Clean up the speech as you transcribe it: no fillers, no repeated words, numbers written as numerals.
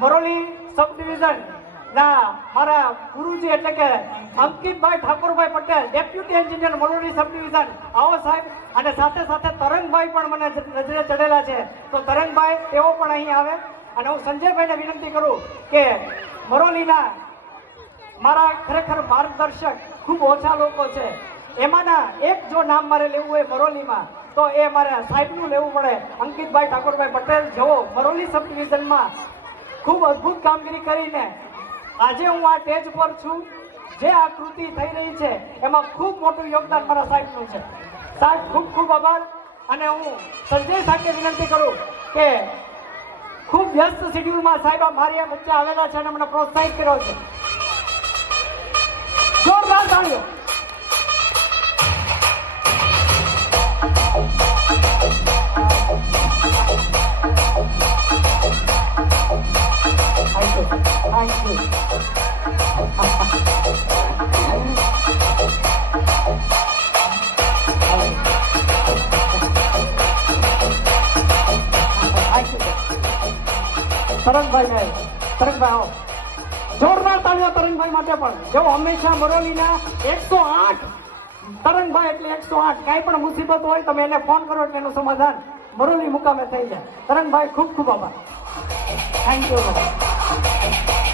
Maroli sub division ના મારા ગુરુજી એટલે કે Ankitbhai Thakorbhai Patel deputy engineer Maroli sub division આવો સાહેબ. અને સાથે સાથે તરંગભાઈ પણ મને નજરે ચડેલા છે, તો તરંગભાઈ તેઓ પણ અહીં આવે. અને હું સંજયભાઈને વિનંતી કરું કે મરોલીના મારા ખરેખર માર્ગદર્શક ખૂબ ઓછા લોકો છે, એમાંના એક જો નામ મારે લેવું હોય મરોલીમાં તો એ મારે સાહેબનું લેવું પડે. અંકિતભાઈ ઠાકોરભાઈ પટેલ જેઓ મરોલી સબ ડિવિઝનમાં ખૂબ અદ્ભુત કામગીરી કરીને આજે હું આ સ્ટેજ પર છું. જે આ કૃતિ થઈ રહી છે એમાં ખૂબ મોટું યોગદાન મારા સાહેબનું છે. સાહેબ ખૂબ ખૂબ આભાર. અને હું સંજય સાથે વિનંતી કરું કે ખૂબ વ્યસ્ત શેડ્યુલમાં સાહેબ મારી વચ્ચે આવેલા છે અને મને પ્રોત્સાહિત કર્યો છે. જોરદાર તાળીઓ. Thank you. તરંગભાઈ આવો. જોરદાર તાળીઓ તરંગભાઈ માટે પણ, જેઓ હંમેશા મરોલીના 108 તરંગભાઈ એટલે 108 કાંઈ પણ મુસીબત હોય તમે એને ફોન કરો એટલે એનું સમાધાન મરોલી મુકામે થઈ જાય. તરંગભાઈ ખૂબ ખૂબ આભાર. Thank you.